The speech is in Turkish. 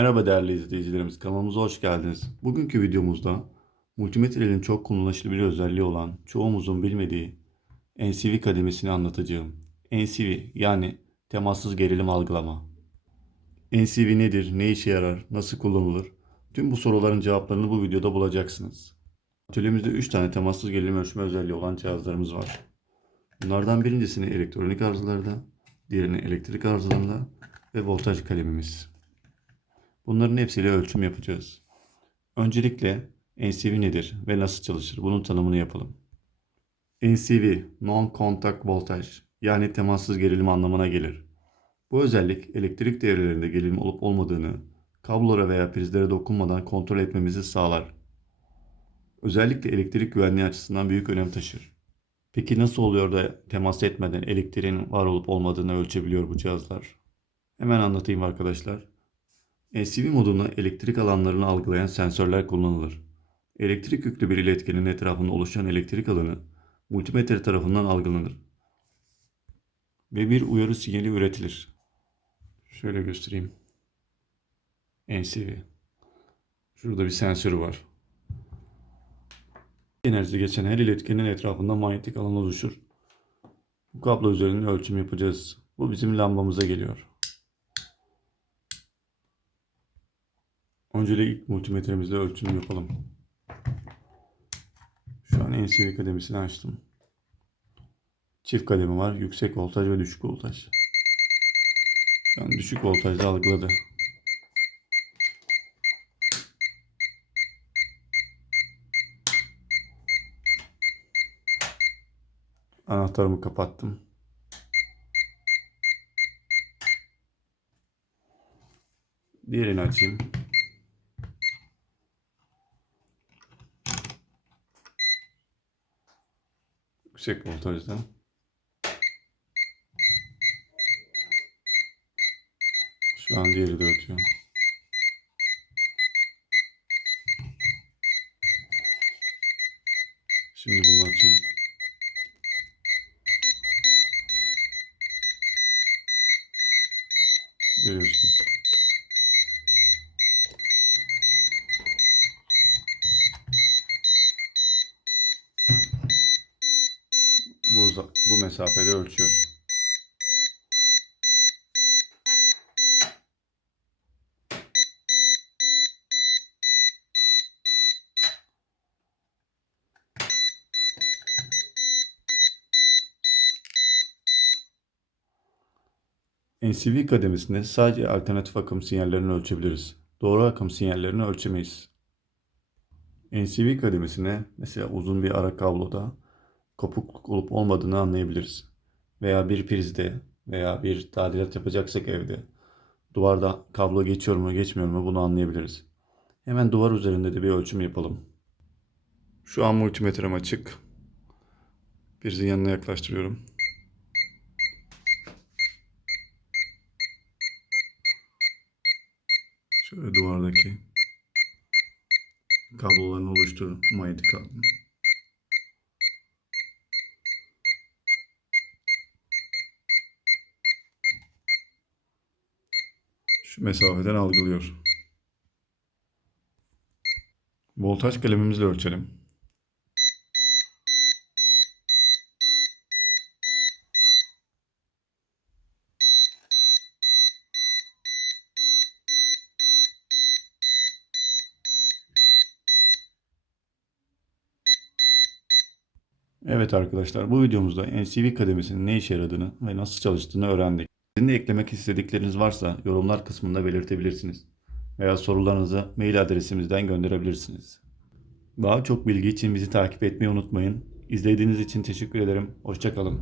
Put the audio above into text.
Merhaba değerli izleyicilerimiz, kanalımıza hoş geldiniz. Bugünkü videomuzda multimetrelerin çok kullanışlı bir özelliği olan, çoğumuzun bilmediği NCV kademesini anlatacağım. NCV yani temassız gerilim algılama. NCV nedir, ne işe yarar, nasıl kullanılır? Tüm bu soruların cevaplarını bu videoda bulacaksınız. Atölyemizde 3 tane temassız gerilim ölçme özelliği olan cihazlarımız var. Bunlardan birincisini elektronik arızalarda, diğerini elektrik arızalarında ve voltaj kalemimiz. Bunların hepsiyle ölçüm yapacağız. Öncelikle NCV nedir ve nasıl çalışır? Bunun tanımını yapalım. NCV, Non-Contact Voltage yani temassız gerilim anlamına gelir. Bu özellik elektrik devrelerinde gerilim olup olmadığını kablolara veya prizlere dokunmadan kontrol etmemizi sağlar. Özellikle elektrik güvenliği açısından büyük önem taşır. Peki nasıl oluyor da temas etmeden elektriğin var olup olmadığını ölçebiliyor bu cihazlar? Hemen anlatayım arkadaşlar. NCV modunda elektrik alanlarını algılayan sensörler kullanılır. Elektrik yüklü bir iletkenin etrafında oluşan elektrik alanı multimetre tarafından algılanır ve bir uyarı sinyali üretilir. Şöyle göstereyim. NCV. Şurada bir sensörü var. Enerji geçen her iletkenin etrafında manyetik alan oluşur. Bu kablo üzerinde ölçüm yapacağız. Bu bizim lambamıza geliyor. Öncelikle ilk multimetremizle ölçüm yapalım. Şu an NCV kademesini açtım. Çift kademe var. Yüksek voltaj ve düşük voltaj. Şu an düşük voltajda algıladı. Anahtarımı kapattım. Diğerini açayım. Yüksek voltajda. Şu an diğeri de ötüyor. Şimdi bunu açayım. Görüyorsun. Bu, mesafede ölçüyor. NCV kademesinde sadece alternatif akım sinyallerini ölçebiliriz. Doğru akım sinyallerini ölçemeyiz. NCV kademesine mesela uzun bir ara kabloda kopukluk olup olmadığını anlayabiliriz. Veya bir prizde veya bir tadilat yapacaksak evde duvarda kablo geçiyor mu geçmiyor mu bunu anlayabiliriz. Hemen duvar üzerinde de bir ölçüm yapalım. Şu an multimetrem açık. Prizin yanına yaklaştırıyorum. Şöyle duvardaki kabloların oluşturun manyetik kablo. Şu mesafeden algılıyor. Voltaj kalemimizle ölçelim. Evet arkadaşlar bu videomuzda NCV kademesinin ne işe yaradığını ve nasıl çalıştığını öğrendik. Sizin de eklemek istedikleriniz varsa yorumlar kısmında belirtebilirsiniz. Veya sorularınızı mail adresimizden gönderebilirsiniz. Daha çok bilgi için bizi takip etmeyi unutmayın. İzlediğiniz için teşekkür ederim. Hoşçakalın.